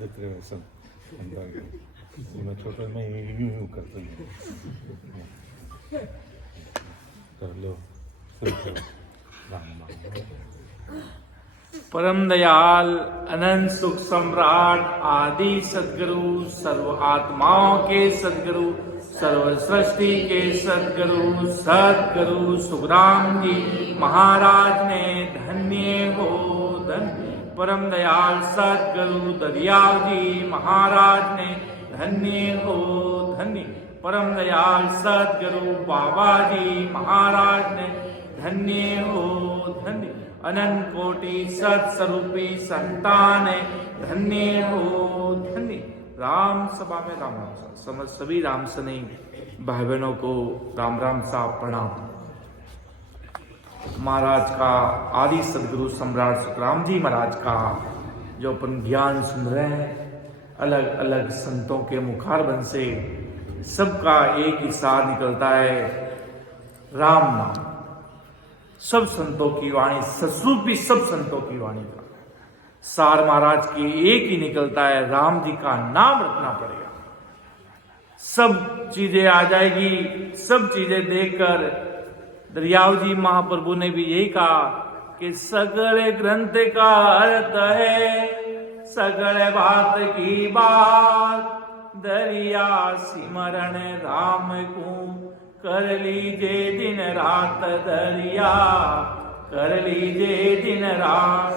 आदत रहे सब मैं छोटा मैं यूं करता हूँ। कर लो शुरू करो। राम नाम परम दयाल अनंत सुख सम्राट आदि सदगुरु सर्व आत्माओं के सदगुरु सर्व सृष्टि के सदगुरु सुखराम जी महाराज ने धन्य हो धन्य। परम दयाल सदगुरु दरियाव जी महाराज ने धन्य हो धन्य। परम दयाल सदगुरु बाबा जी महाराज ने धन्य हो धन्य। अनंत कोटि सत्स्वरूपी संतान धन्य हो धन्य। राम सभा में राम राम सा समझ सभी राम सने भाई बहनों को राम राम सा प्रणाम। महाराज का आदि सदगुरु सम्राट सुखराम जी महाराज का जो अपन ज्ञान सुन रहे हैं अलग अलग संतों के मुखारबंद से सबका एक ही सार निकलता है राम नाम। सब संतों की वाणी सस्वरूपी सब संतों की वाणी का सार महाराज की एक ही निकलता है राम जी का नाम रखना पड़ेगा। सब चीजें आ जाएगी। सब चीजें देखकर दरियाव जी महाप्रभु ने भी यही कहा कि सगले ग्रंथ का अर्थ है सगले बात की बात दरिया सिमरण राम को कर लीजे दिन रात दरिया कर लीजे दिन रात।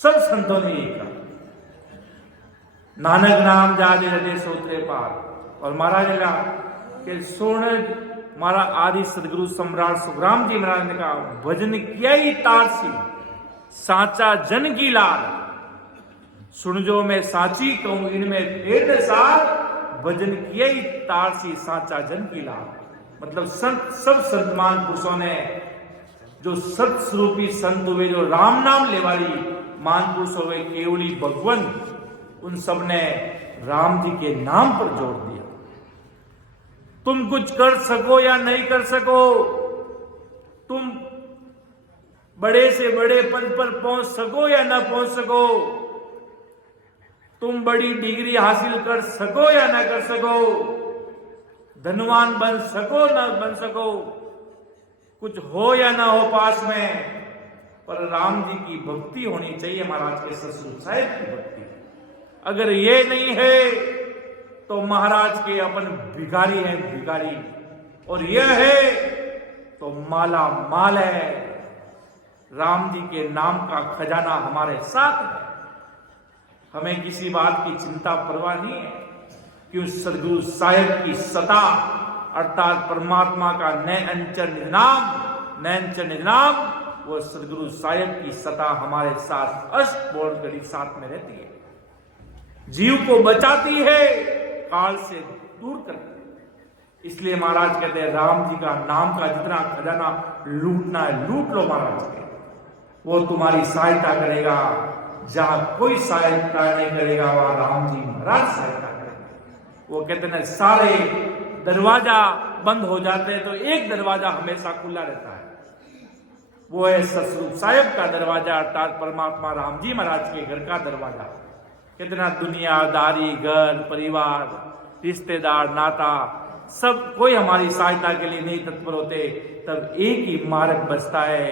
सब संतों ने कहा नानक नाम जादे हृदय सोतरे पार। और महाराज ने कहा कि सुन हमारा आदि सदगुरु सम्राट सुखराम जी महाराज ने कहा भजन किया ही तारसी साचा जन की लाल। सुन जो मैं साची कहूं इनमें भेद सार भजन किया ही तारसी साचा जन की लाल। मतलब संत सब संतमान पुरुषों ने जो सत्स्वरूपी संत हुए जो राम नाम लेवाली मान पुरुष हुए केवली भगवान उन सब ने राम जी के नाम पर जोड़ दिया। तुम कुछ कर सको या नहीं कर सको तुम बड़े से बड़े पद पर पहुंच सको या ना पहुंच सको तुम बड़ी डिग्री हासिल कर सको या ना कर सको धनवान बन सको ना बन सको कुछ हो या ना हो पास में पर राम जी की भक्ति होनी चाहिए। महाराज के ससुर साहिब की भक्ति अगर ये नहीं है तो महाराज के अपन भिखारी हैं भिखारी और यह है तो माला माल है। राम जी के नाम का खजाना हमारे साथ है। हमें किसी बात की चिंता परवाह नहीं है क्यों सदगुरु साहिब की सता अर्थात परमात्मा का नैनचर निनाम वो सदगुरु साहिब की सता हमारे साथ अष्टबोध घड़ी साथ में रहती है। जीव को बचाती है काल से दूर करती है। इसलिए महाराज कहते हैं राम जी का नाम का जितना खजाना लूटना है लूट लो महाराज के वो तुम्हारी सहायता करेगा। जहां कोई सहायता नहीं करेगा वहां राम जी महाराज सहायता करेंगे। वो कहते हैं सारे दरवाजा बंद हो जाते हैं तो एक दरवाजा हमेशा खुला रहता है वो है सतस्वरूप साहिब का दरवाजा अर्थात परमात्मा राम जी महाराज के घर का दरवाजा। कितना दुनियादारी घर परिवार रिश्तेदार नाता सब कोई हमारी सहायता के लिए नहीं तत्पर होते तब एक ही मार्ग बचता है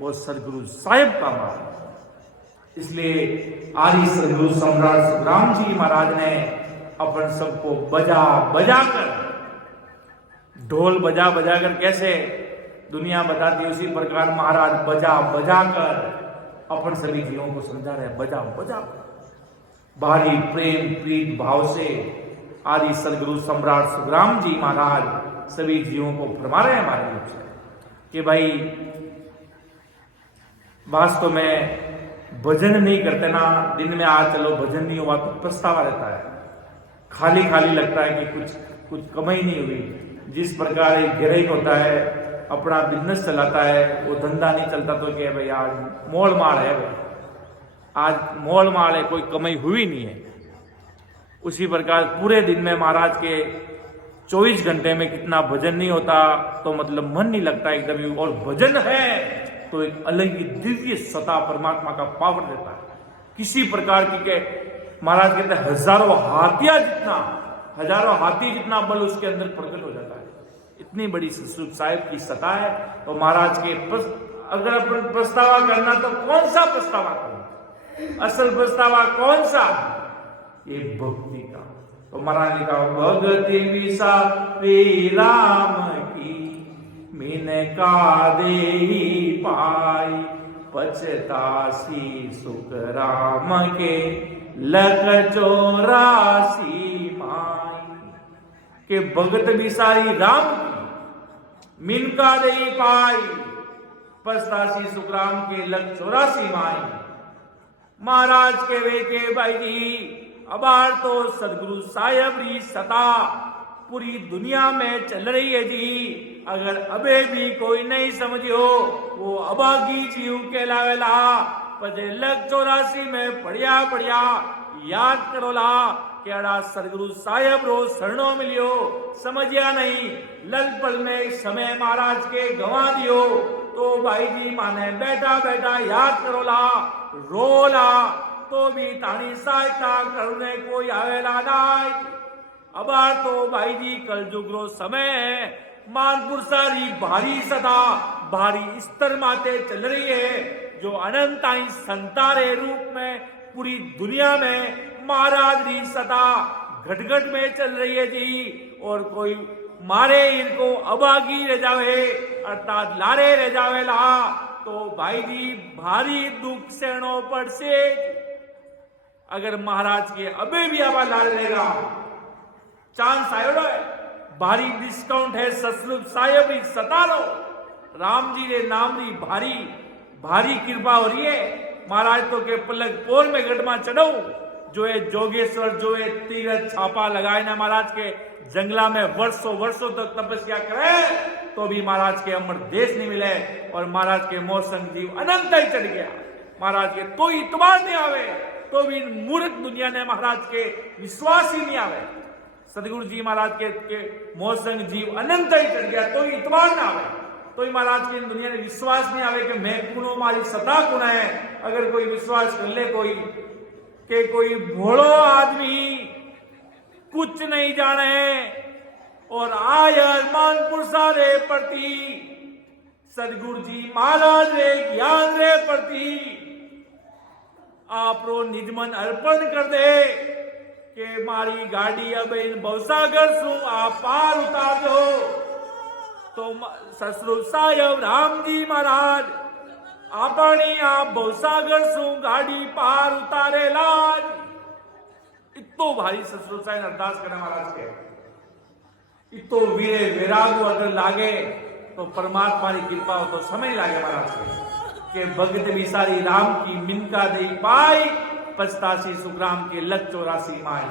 वो सदगुरु साहिब का मार्ग। इसलिए आदि सदगुरु सम्राट सुखराम जी महाराज ने अपन सबको बजा बजा कर ढोल बजा बजा कर कैसे दुनिया बताती उसी प्रकार महाराज बजा बजा कर अपन सभी जीवों को समझा रहे बजा बजा भारी प्रेम प्रीत भाव से आदि सदगुरु सम्राट सुखराम जी महाराज सभी जीवों को फरमा रहे हैं हमारे रूप से कि भाई वास्तव में भजन नहीं करते ना दिन में आज चलो भजन नहीं हुआ तो पछतावा रहता है खाली खाली लगता है कि कुछ कमाई नहीं हुई। जिस प्रकार एक गिराहक होता है अपना बिजनेस चलाता है वो धंधा नहीं चलता तो क्या भाई आज मोल माल है भाई आज मोल माल है कोई कमाई हुई नहीं है। उसी प्रकार पूरे दिन में महाराज के 24 घंटे में कितना भजन नहीं होता तो मतलब मन नहीं लगता एकदम। और भजन है तो एक अलग ही दिव्य सत्ता परमात्मा का पावर देता है। किसी प्रकार की के महाराज कहते हैं हजारों हाथी जितना बल उसके अंदर प्रकट हो जाता है। इतनी बड़ी सतरूप साहिब की सत्ता है। तो महाराज के अगर अपन पछतावा करना तो कौन सा पछतावा करना, असल पछतावा कौन सा, ये भक्ति का। तो महाराज ने कहा भक्ति विसा राम की मीन का देही पाई, पछतासी सुख राम के लख 84 माई। के भगत बिसारी राम की मीन का देही पाई, पछतासी सुख राम के लख 84 माई। महाराज के वे के भाई जी अबार तो सदगुरु साहिब री सता पूरी दुनिया में चल रही है जी। अगर अबे भी कोई नहीं समझियो वो अभागी जीव कहलावेला। पजे लख 84 में बढ़िया याद करोला केड़ा सदगुरु साहिब रो शरणो मिलियो, समझिया नहीं ललपल में समय महाराज के गवा दियो। तो भाई जी माने बैठा याद करोला, रोला तो भी तानी सहायता करने कोई आवेला नाई। अबार तो भाई जी कल जुगरो समय है, मानपुर सारी भारी सदा भारी स्तर माते चल रही है, जो अनंताई संतारे रूप में पूरी दुनिया में महाराज री सदा घट में चल रही है जी। और कोई मारे इनको अभागी रह जावे अर्थात लारे रह जावेला तो भाई जी भारी दुख सहनो पड़ से। अगर महाराज के अबे भी आवा लाल लेगा चांस आयो है, भारी डिस्काउंट है ससुर साहिब ही सता लो। राम जी रे नाम री भारी कृपा हो रही है। महाराज तो के पलक पोर में गढ़मा चढ़ो, जो है जोगेश्वर जो है तीरथ छापा लगाए ना महाराज के जंगला में वर्षों तक तपस्या करे तो भी महाराज के अमर देश नहीं मिले। और महाराज के मोरसंग जीव अनंत ही चढ़ गया। महाराज के तो इतबार नहीं आवे तो भी मूर्ख दुनिया ने महाराज के विश्वास ही नहीं आवे। सदगुरु जी महाराज के मोरसंग जीव अनंत ही चढ़ गया तो इतबार ना आवे, तो ही महाराज की दुनिया ने विश्वास नहीं आवे कि मैं कुनो मारी सदा कुण है। अगर कोई विश्वास कर ले कोई भोलो आदमी कुछ नहीं जाने और आयल मानपुर सारे प्रति सदगुरु जी महाराज रे ज्ञान रे प्रति आप रो निजमन अर्पण कर दे के मारी गाड़ी अब इन भवसागर सु आप पार उतार दो। तो ससुर साहिब राम जी महाराज आपणी आप भवसागर सु गाड़ी पार उतारे लाज। इतो भारी ससुर साहिब अरदास करे महाराज के, इतो वीरे विरागु अगर लागे तो परमात्मा की कृपा हो तो समय लागे महाराज के भगत बिसारी राम की मिनका दे पाई, पछतासी सुखराम के लख 84 माई।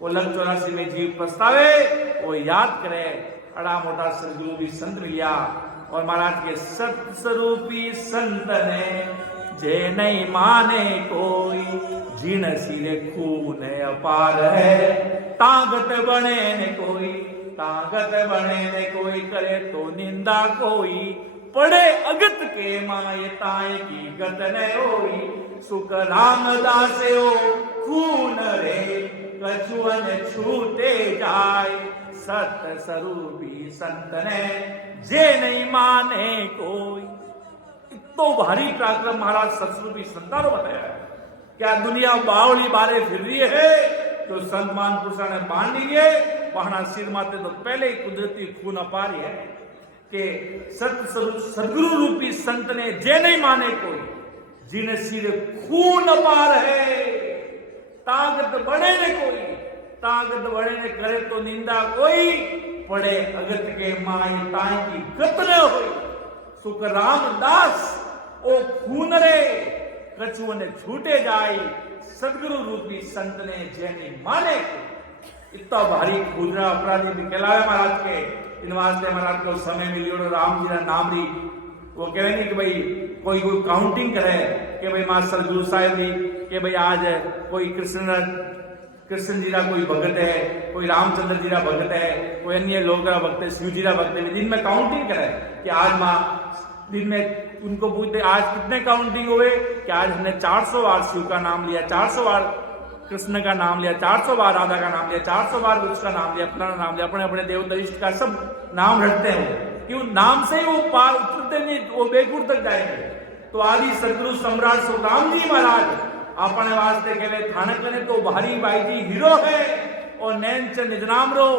वो लख 84 में जीव पछतावे वो याद करे अड़ा मोटा सदगुरु भी संत मिलिया। और महाराज के सत्स्वरूपी संत ने जे नहीं माने कोई, जिन सिरे खून अपार है ताकत बने ने कोई, ताकत बने ने कोई करे तो निंदा कोई, पड़े अगत के माए ताए की गत न होई। सुख रामदास हो खून रे कछुअन छूटे जाए, सत स्वरूपी संत ने जे नहीं माने कोई। इतो भारी पराक्रम महाराज सतस्वरूपी संतान बताया है। क्या दुनिया बावली बारे फिर रही है तो संत महापुरुषों ने बांध लिए वहां सिर माते तो पहले ही कुदरती खून अपारी है कि सदगुरु रूपी संत ने जे नहीं माने कोई, जिन सिर खून अपार है ताकत बढ़े ने कोई, ताकत बढ़े ने करे तो निंदा कोई, पड़े अगत के माई ताई की गत न होई। सुख रामदास ओ खून रे कछुअन छूटे जाए, सदगुरु रूपी संत ने जैनी माने। इतना भारी खुदरा अपराधी निकलावे महाराज के इन वास्ते महाराज को समय मिलियो राम जी नाम री वो कहेंगे कि भाई कोई काउंटिंग करे कि भाई मां सदगुरु साहिब जी कि भाई आज कोई कृष्ण जी का कोई भगत है, कोई रामचंद्र जी का भगत है, कोई अन्य लोग का भक्त है, शिव जी का भक्त है, दिन में काउंटिंग करे कि आज माँ दिन में उनको पूछते आज कितने काउंटिंग हुए कि आज हमने 400 बार शिव का नाम लिया, 400 बार कृष्ण का नाम लिया 400 बार, राधा का नाम लिया 400 बार, उसका नाम लिया, अपना नाम लिया, अपने अपने देवता इष्ट का सब नाम रखते हैं। क्यों? नाम से ही वो पार उतरते नहीं, वो बेकुर तक जाएंगे। तो आदि सदगुरु सम्राट सुखराम जी महाराज अपने वास्ते कहले थानक ने तो भारी भाई जी हीरो है और नैन च निज नाम रो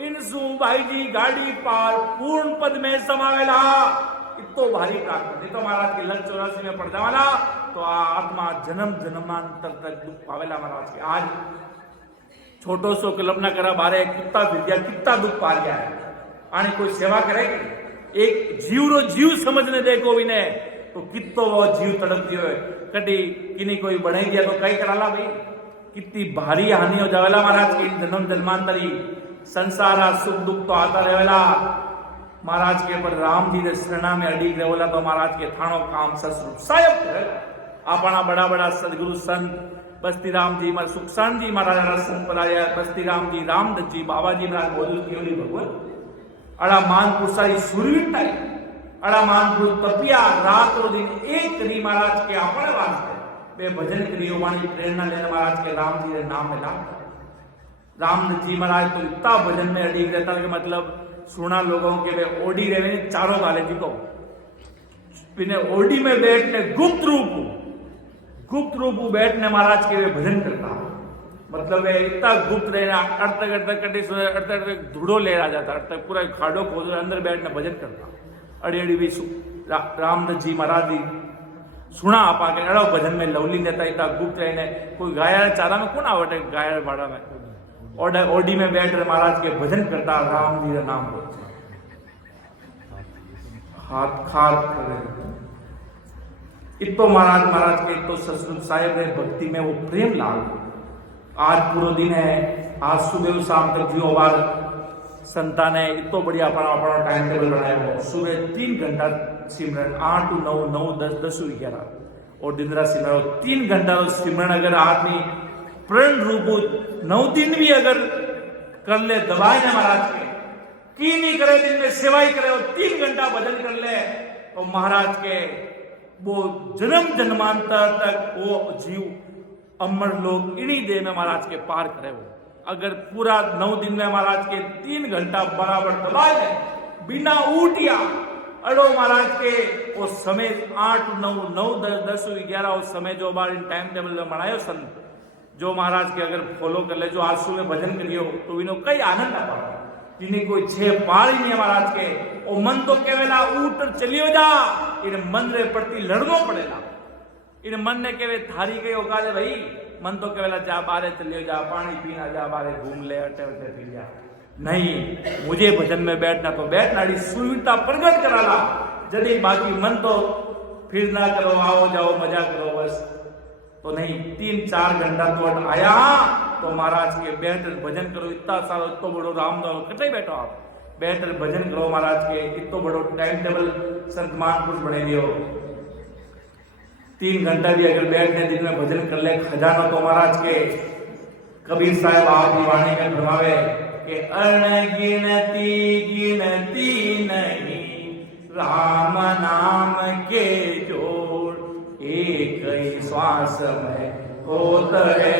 इनसु भाई जी गाड़ी पार पूर्ण पद में समावेला। इतो भारी प्रार्थना नहीं तो महाराज के लग 84 में पड़ जावाला तो आत्मा जन्म जन्मांतर तक दुख पावेला। महाराज के आज छोटो सो कल्पना करा बारे कितना विद्या कितना दुख पा गया है आने कोई सेवा करेगी एक जीव रो जीव समझने दे को विने तो कितो वो जीव तड़प दियो है कटी किनी कोई बढ़ाई दिया तो कई कराला भाई कितनी भारी हानि हो जावेला। महाराज की जन्म जन्मांतरी संसारा सुख दुख तो आता रहेला। महाराज के पर राम जी ने शरणा में अड़ी रहेला तो महाराज के थाणो काम ससरूप सायब अपना बड़ा बड़ा सदगुरु संत बस्ती राम जी मार सुखसान जी महाराज संत पराया बस्ती राम जी रामदत्त जी बाबा जी महाराज बोल केवली भगवान अड़ा मानपुर सारी सुरवीरता अड़ा मानपुर तपिया रात और दिन एक करी महाराज के अपने वास्ते वे भजन करियो वाणी प्रेरणा लेने महाराज के राम जी ने नाम मिला। रामदत्त जी महाराज तो इतना भजन में अड़ीग रहता कि मतलब सुना लोगों के वे ओडी रहे चारों वाले जी को पिने ओडी में बैठने गुप्त रूप बैठने महाराज के वे भजन करता मतलब वे इतना गुप्त रहना अड़ते धूड़ो ले आ जाता अड़ते पूरा खाडो खोद अंदर बैठने भजन करता अड़ी अड़ी भी रामदत्त जी महाराज जी सुना आपा के अड़ो भजन में लवली देता इतना गुप्त रहने कोई गाया चारा में कौन आवटे गाया भाड़ा में ओडी में बैठ रहे महाराज के भजन करता राम जी का नाम हाथ खात करे इतो महाराज के तो ससुर साहेब ने भक्ति में वो प्रेम लाग। आज पूरा दिन है आज सुबह शाम तक जियो बार संतान है इतो बढ़िया अपना टाइम टेबल बनाया हो सुबह 3 घंटा सिमरन 8 to 9 9 10 10 to 11 और दिन रात सिमरन 3 घंटा सिमरन अगर आदमी प्रण रूप 9 दिन भी अगर कर ले दबाए ना महाराज के की नहीं करे दिन में सेवा ही करे और 3 घंटा भजन कर ले तो महाराज के वो जन्म जन्मांतर तक वो जीव अमर लोग इन्हीं देह में महाराज के पार करे। वो अगर पूरा 9 दिन में महाराज के 3 घंटा बराबर दबाए बिना ऊटिया अड़ो महाराज के वो समय 8 9 9 10 10 11 उस समय जो बार इन टाइम टेबल में मनायो संत जो महाराज के अगर फॉलो कर ले जो आज सुबह भजन करियो तो इन्हों कई आनंद आ पाता जिन्हें कोई 6 पार ही नहीं है महाराज के और मन तो केवला ऊट चलियो जा इन मन रे प्रति लड़नो पड़ेगा इन मन ने केवे थारी गई ओकाले भाई मन तो केवला जा बारे चलियो जा पानी पीना जा बारे घूम ले अटे अटे पी जा नहीं मुझे भजन में बैठना तो बैठना सुविधा प्रगट कराला जदी बाकी मन तो फिर ना करो आओ जाओ मजा करो बस तो नहीं 3-4 घंटा तो आया तो महाराज के बैठ भजन करो इतना सारो इतो बड़ो राम दारो कटे बैठो आप बैठ भजन करो महाराज के इतो बड़ो टाइम टेबल संत महापुरुष बने दियो 3 घंटा भी अगर बैठने दिन में भजन कर ले खजाना तो महाराज के कबीर साहब आप वाणी में फरमावे कि अनगिनती गिनती नहीं राम नाम के जोड़ एक ही श्वास में होतरे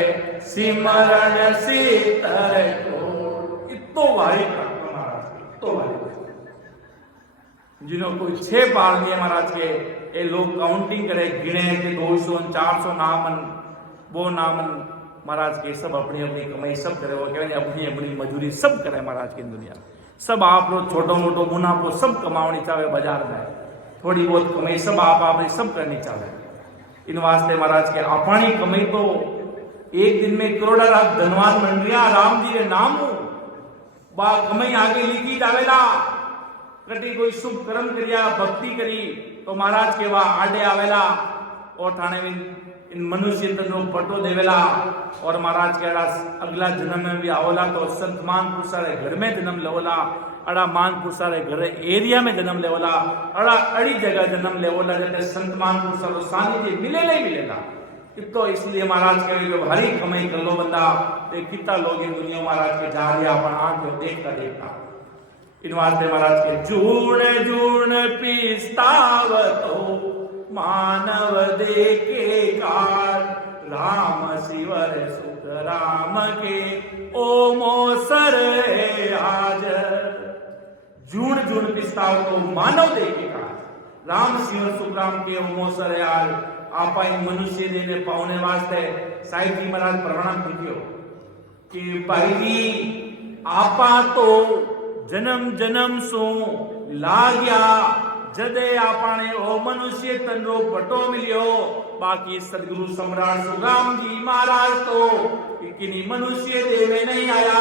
सिमरण सीतर जोड़ इतो भारी महाराज इतो भारी जिन्हों कोई 6 पार लिए महाराज के ये लोग काउंटिंग करे गिने के 200-400 नामन वो नामन महाराज के सब अपनी अपनी कमाई सब करे वो कहें अपनी अपनी मजूरी सब करे महाराज की दुनिया सब आप लोग छोटो मोटो मुनाफो सब कमावनी चाहे बाजार में थोड़ी बहुत कमाई सब आप सब करनी चाहे इन वास्ते महाराज के अपनी कमाई तो एक दिन में करोड़ा लाख धनवान बन गया राम जी के नाम बा कमाई आगे लिखी जावेला कटी कोई शुभ कर्म करिया भक्ति करी तो महाराज के वहां आडे आवेला और थाने इन मनुष्य तनो पटो देवेला और महाराज के अगला जन्म में भी आवला तो संत मानपुर सारे घर में जन्म लेवला अड़ा मानपुर सारे घर एरिया में जन्म लेवला अड़ा अड़ी जगह जन्म लेवला जैसे संत मानपुर सारो सानिध्य मिलेला ही मिलेला तो इसलिए महाराज के जो भारी कमाई कर लो बंदा तो कितना लोग इन दुनिया महाराज के जा रहा अपन आंख देखता देखता इन वास्ते महाराज के जूण जूण पीस्तावतो मानव देखे कार राम शिवर सुख राम के ओमो सर आज जूण जूण पिस्ताव तो मानव देखेगा राम शिवर सुख राम के ओमो सर आज आपा मनुष्य देने पाने वास्ते साहिब जी महाराज प्रणाम कीजियो कि भाई जी आपा तो जन्म जन्म सो लाग्या जदे आपने ओ मनुष्य तन रो पटो मिलियो बाकी सदगुरु सम्राट सुखराम जी महाराज तो किनी मनुष्य देह में नहीं आया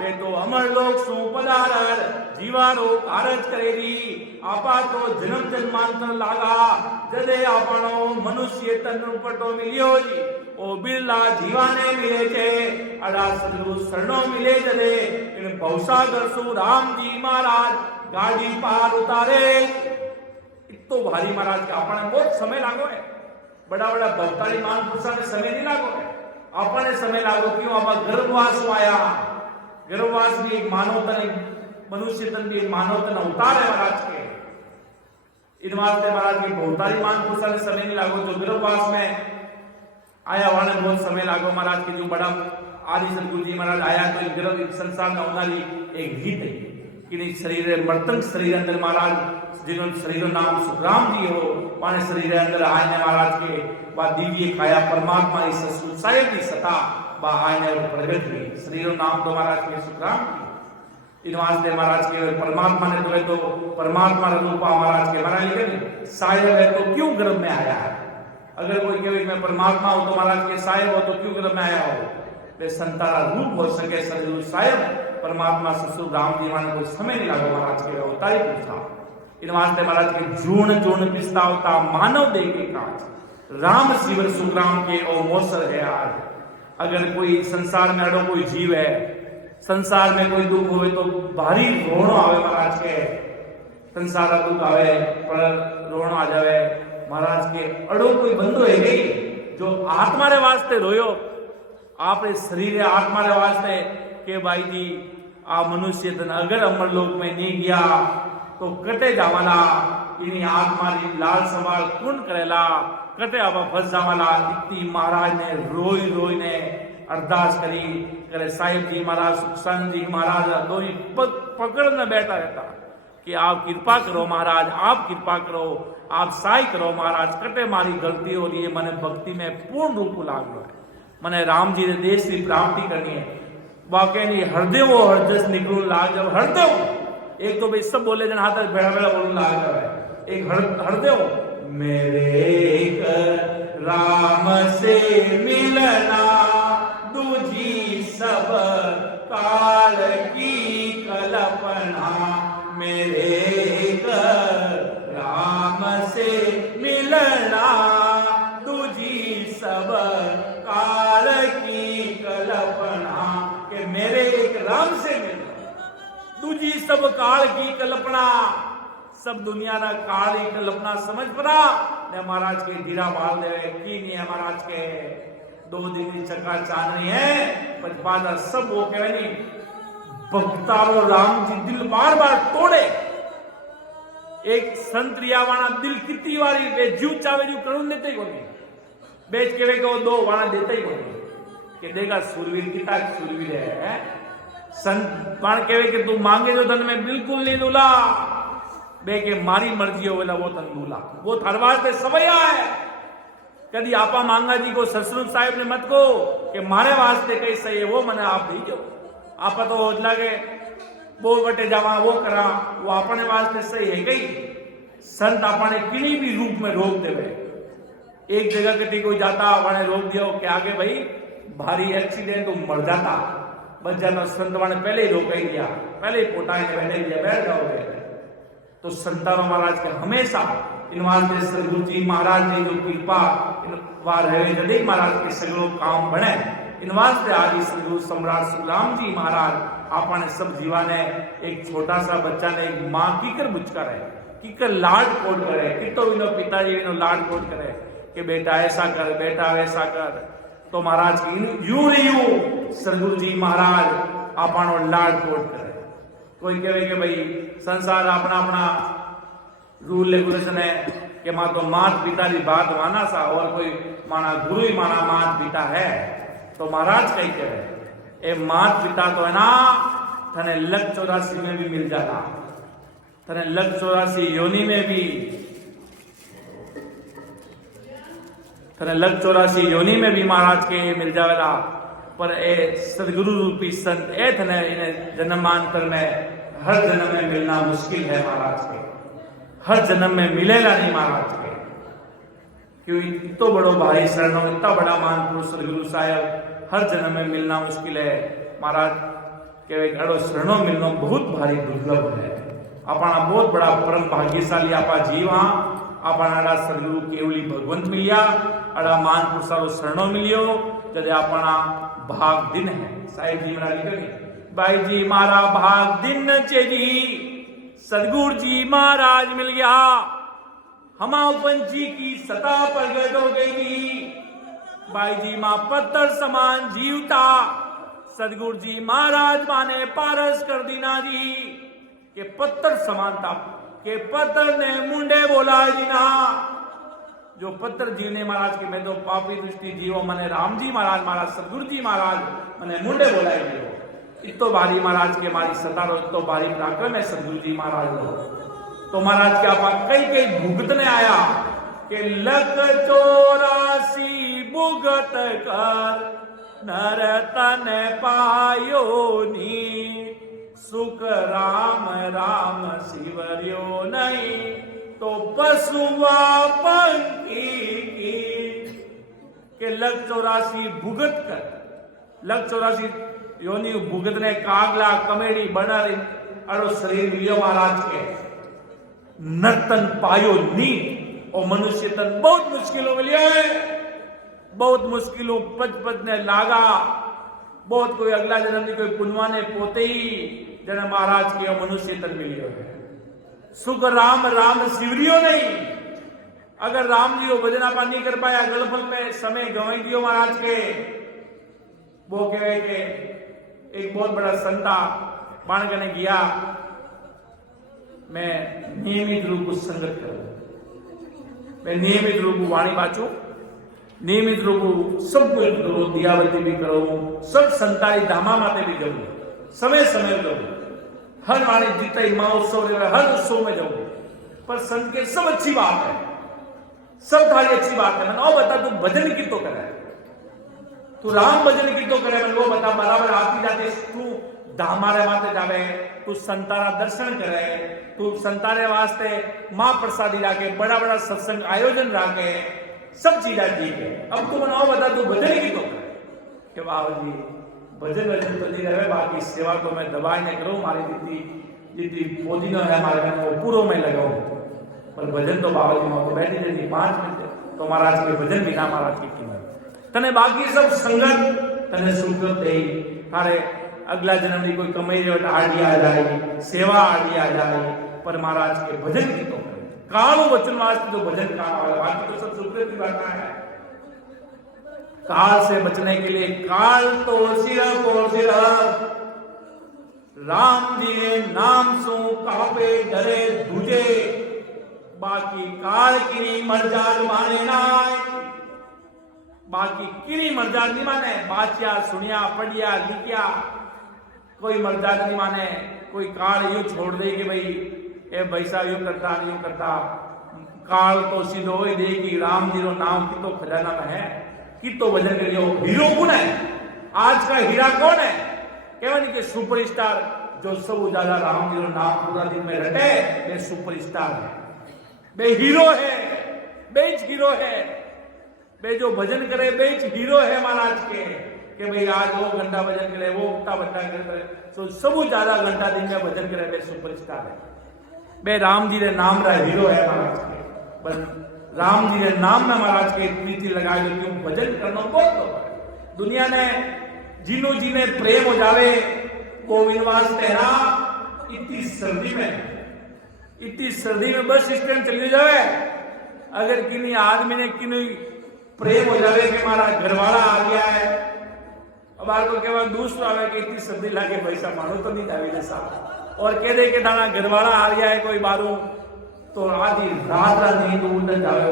वे तो अमर लोक सु पधार जीवारो कारज करेगी आपा तो जन्म जन्मांतर लागा जदे आपनो मनुष्य तन रो पटो मिलियो जी ओ बिरला जीवाने मिले छे अड़ा सदगुरु शरणो मिले जदे इन भवसागर सु राम जी महाराज गाड़ी पार उतारे इतो भारी महाराज के अपने बहुत समय लागो है बड़ा बड़ा भक्तारी मान पुरुषा ने समय नहीं लागो है अपने समय लागो क्यों आप गर्भवास आया गर्भवास भी एक मानव तन मनुष्य तन भी एक मानव तन अवतार है महाराज के इन वास्ते महाराज की भक्तारी मान पुरुषा ने समय नहीं लागो जो गर्भवास में आया वाले बहुत समय लागो महाराज के जो बड़ा आदि सदगुरु जी महाराज आया तो गर्भ संसार में होनारी एक गीत है कि शरीर मर्तंग शरीर अंदर महाराज जिन्होंने शरीर नाम सुखराम जी हो माने शरीर अंदर आयने महाराज के बाद दिव्य काया परमात्मा इस साहिब की सता बा आयने प्रगट हुई शरीर नाम तो महाराज के सुखराम जी इन वास्ते महाराज के परमात्मा ने तो परमात्मा रूपा महाराज के बना लिखे साहिब है तो क्यों गर्भ में आया है अगर कोई कहे मैं परमात्मा हो तो महाराज के साहिब हो तो क्यों गर्भ में आया हो वे संतारा रूप हो सके सदगुरु साहिब परमात्मा ससुर राम जी माने कोई समय नहीं लागो महाराज के अवतारी पूछा इन वास्ते महाराज के जूण जूण पिस्तावता मानव दे के काज राम शिवर सुखराम के ओ मोसर है आज अगर कोई संसार में अड़ो कोई जीव है संसार में कोई दुख होवे तो भारी रोणो आवे महाराज के संसार दुख आवे पर रोणो आ जावे महाराज के अड़ो कोई बंदो है गई जो आत्मा रे वास्ते रोयो आपरे शरीर आत्मा रे वास्ते के भाई जी आ मनुष्य तन अगर अमर लोक में नहीं गया तो कटे जावाला इनी आत्मा री लाल संभाल कौन करेला कटे आवा फस जावाला इतनी महाराज ने रोई रोई ने अरदास करी करे साहिब जी महाराज सुखसान जी महाराज दो पकड़ न बैठा रहता कि आप कृपा करो महाराज आप कृपा करो आप सहाय करो महाराज कटे मारी गलती हो रही है मैंने भक्ति में पूर्ण रूप लाग रहा है मैंने राम जी ने देश की प्राप्ति करनी है वाकई नहीं हृदय वो हरजस निकलू लाग जब हृदय एक तो भाई सब बोले जन हाथ बेड़ा बेड़ा बोलू लाग रहा है एक हृदय मेरे राम से मिलना दूजी सब काल की कल्पना मेरे राम से मिलना दूजी सब काल की कल्पना के मेरे एक राम से मिलना दूजी सब काल की कल्पना सब दुनिया ना काल की कल्पना समझ पड़ा ने महाराज के धीरा बाल दे की नहीं है महाराज के 2 दिन की चक्का चांदनी है पचपादा सब वो कहे नहीं भक्तारो राम जी दिल बार बार तोड़े एक संत रियावाना दिल कितनी वाली बे जीव चावे जीव करुण देते ही कोनी बेच के वे को 2 वाना देते ही कोनी कि देगा सुरवीर किता सुरवीर है संत पण कहे कि तू मांगे जो धन में बिल्कुल नहीं दूला बे के मारी मर्जी हो वेला वो तन दूला वो थरवास पे सवैया है कदी आपा मांगा जी को ससुर साहिब ने मत को कि मारे वास्ते कई सही है वो मने आप दीजो आपा तो लगे वो बटे जावा वो करा वो अपने वास्ते सही है गई संत अपने किसी भी रूप में रोक देवे एक जगह कटी कोई जाता अपने रोक दियो कि आगे भाई भारी एक्सीडेंट तो मर जाता बच जाता संत वाने पहले ही रोक दिया पहले ही पोटाने बैठे दिया बैठ जाओगे तो संतान महाराज के हमेशा इन वास्ते सदगुरु जी महाराज ने जो कृपा वार है जदे महाराज के सगलो काम बने इन वास्ते आज सदगुरु सम्राट सुखराम जी महाराज आपने सब जीवा ने एक छोटा सा बच्चा ने एक माँ कीकर बुचका रहे कीकर लाड कोड करे कितो विनो पिताजी विनो लाड कोड करे कि बेटा ऐसा कर बेटा वैसा कर तो महाराज की यूं नहीं सदगुरु जी महाराज आपनो लाड कोड करे कोई कहे कि भाई संसार अपना अपना रूल रेगुलेशन है कि मां तो मात पिता की बात माना सा और कोई माना गुरु ही माना मात पिता है। तो महाराज कही कहे ए मात पिता तो है ना थने लख 84 में भी मिल जाता, थने लख 84 योनि में भी, थने लख 84 योनि में भी महाराज के मिल जावेला। पर ए सदगुरु रूपी संत ए थने इन्हें जन्मांतर में हर जन्म में मिलना मुश्किल है महाराज के, हर जन्म में मिलेगा नहीं महाराज के। क्योंकि इतना बड़ो भाई शरणों, इतना बड़ा महापुरुष सदगुरु साहब हर जन्म में मिलना मुश्किल है महाराज के। अड़ो शरणों मिलना बहुत भारी दुर्लभ है। अपना बहुत बड़ा परम भाग्यशाली आपा जीव हाँ, अपना सदगुरु केवली भगवंत मिलिया, अड़ा महापुरुषारो शरणों मिलियो जदे अपना भाग दिन है। साहिब जी महाराज कही भाई जी मारा भाग दिन चेजी सदगुरु जी महाराज मिल गया, हमाओ पंछी की सतह प्रगट हो गई। भाई जी मां पत्थर समान जीवता सदगुरु जी महाराज माने पारस कर दीना जी के पत्थर समानता के पत्थर ने मुंडे बोला जी ना। जो पत्थर जीवने महाराज के मैं तो पापी दृष्टि जीवो मने राम जी महाराज महाराज सदगुरु जी महाराज मने मुंडे बोलाई जीवो। इतो भारी महाराज के मारी सतारो, इतो भारी पराक्रम है सदगुरु जी महाराज को। तो महाराज के आपा कई कई भुगतने आया कि लख 84 भुगत कर नर तन पायो नी, सुख राम राम शिवरियो नहीं तो पशुआ पंखी की। के लख 84 भुगत कर, लख 84 योनि भुगतने कागला कमेड़ी बनारी अड़ो शरीर मिलियो महाराज के। नर्तन पायो नी और मनुष्य तन बहुत मुश्किलों मिलियो है, बहुत मुश्किलों पच ने लागा। बहुत कोई अगला जन्म नहीं कोई पुनवाने पोते ही जन्म महाराज के मनुष्य तन मिलियो है। सुख राम राम शिवरियो नहीं। अगर राम जी को भजन आपा नहीं कर पाया गलफल में समय गंवाई दियो महाराज के। वो कहे के एक बहुत बड़ा संता बाण करने गया, मैं नियमित रूप संगत करूं, मैं नियमित रूप वाणी बाचू, नियमित रूप सब कुछ करूं, दियावती भी करूं, सब संताई धामा माते भी जाऊं, समय समय जाऊं, हर वाणी जितना महोत्सव हर उत्सव में जाऊं। पर संत के सब अच्छी बात है, सब थाली अच्छी बात है। मैंने बता तू भजन की तो करे, तू राम भजन की तो करे। मैं वो बता बराबर आती जाते तू धामारे माते जावे, तू संतारा दर्शन करे, तू संतारे वास्ते मां प्रसादी राखे, बड़ा बड़ा सत्संग आयोजन राखे, सब चीजा ठीक है। अब तू मनाओ बता तू भजन की तो करे कि बाबू जी भजन वजन तो नहीं रहे, बाकी सेवा तो मैं दवाई नहीं करूं, मारी जितनी पोदीनो है हमारे घर वो पूरा मैं लगाऊं। पर भजन तो बाबा जी को बैठी रहती 5 मिनट तो महाराज के भजन बिना महाराज की कीमत तने बाकी सब संगत तने सुख दे। थारे अगला जन्म की कोई कमाई आड़ी आ जाए, सेवा आड़ी आ जाए, पर महाराज के भजन की तो काल वचन वास्ते जो भजन का बाकी तो सब सुख की बात है। काल से बचने के लिए काल तो सिर्फ और सिर्फ राम जी नाम सो कापे डरे दूजे, बाकी काल की मर्जाद माने ना, बाकी किनी मर्जाद नहीं माने। बाचिया सुनिया पढ़िया लिखिया कोई मर्जाद नहीं माने। कोई काल यू छोड़ दे कि भाई ए पैसा यूं करता यूं करता। काल तो सीधो ही दे कि राम जी रो नाम की तो खजाना में है कि तो वजन करियो। हीरो कौन है आज का हीरा कौन है? केवल के सुपरस्टार जो सब ज्यादा राम जी रो नाम पूरा दिन में रटे वे सुपरस्टार है, वे हीरो है, बेच हीरो है। वे जो भजन करे बेच हीरो है महाराज के कि भाई आज वो घंटा भजन करे, वो उठा घंटा करे, तो सब ज्यादा घंटा दिन में भजन करे वे सुपरस्टार है। वे राम जी रे नाम रा हीरो है महाराज के। बस राम जी रे नाम में महाराज के प्रीति लगाए जो क्यों भजन करना बहुत तो दुनिया ने जिनो जी ने प्रेम हो जावे वो विनवास तेरा इतनी सर्दी में बस स्टैंड चली जावे। अगर किन्हीं आदमी ने किन्हीं प्रेम हो जावे कि हमारा घरवाला आ गया है, अब आपको केवल दूसरा आवे कि इतनी सर्दी लागे पैसा मानो तो नहीं जावे जैसा और कह दे कि थाना घरवाला आ गया है कोई बारू तो आधी रात नींद उड़ न जावे,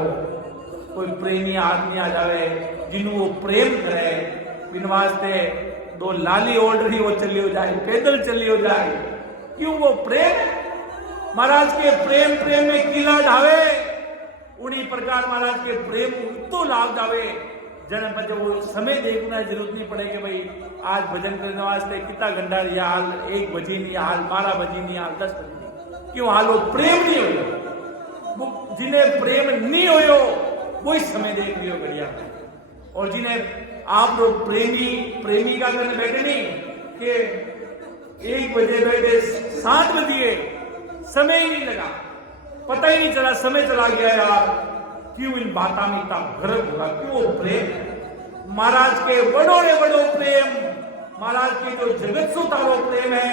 कोई प्रेमी आदमी आ जावे जिन्हों वो प्रेम करे, बिन वास्ते दो लाली ओढ़ रही वो चली हो जाए, पैदल चली हो जाए, क्यों? वो प्रेम महाराज के प्रेम में किला ढावे, उन्हीं प्रकार महाराज के प्रेम तो लाभ जावे जन बजे वो समय देखना जरूरत नहीं पड़े कि भाई आज भजन करने वास्ते कितना घंटा या हाल 1 बजे नहीं, हाल 12 बजे नहीं, हाल 10 बजे नहीं, क्यों? हाल वो प्रेम नहीं हो, जिन्हें प्रेम नहीं हो वही समय देख रही हो बढ़िया, और जिन्हें आप लोग प्रेमी का करने बैठे नहीं कि 1 बजे बैठे 7 बजे समय ही नहीं लगा, पता ही नहीं चला समय चला गया यार, क्यों? इन बातों में इतना गर्व होगा, क्यों? प्रेम महाराज के बड़ो प्रेम, महाराज के जो जगत सो तारो प्रेम है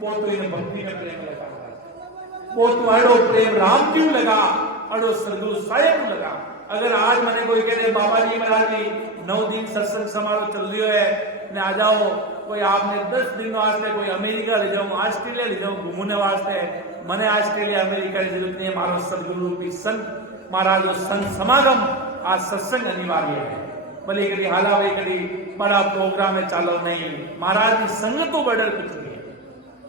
वो तो इन्हें भक्ति में प्रेम लगा, वो तो अड़ो प्रेम राम क्यों लगा, अड़ो सदगुरु साहेब लगा। अगर आज मैंने कोई कहे बाबा जी महाराज जी 9 दिन सत्संग समारोह चल रही है ने आ जाओ, कोई आपने 10 दिन वास्ते कोई अमेरिका ले जाऊं, ऑस्ट्रेलिया ले जाऊं घूमने वास्ते, मैंने ऑस्ट्रेलिया अमेरिका की जरूरत नहीं है, मारो सदगुरु की संत महाराज संत समागम आज सत्संग अनिवार्य है, भले कभी हाला भाई कभी बड़ा प्रोग्राम है चालो नहीं, महाराज की संगत तो बड़ा कुछ नहीं है,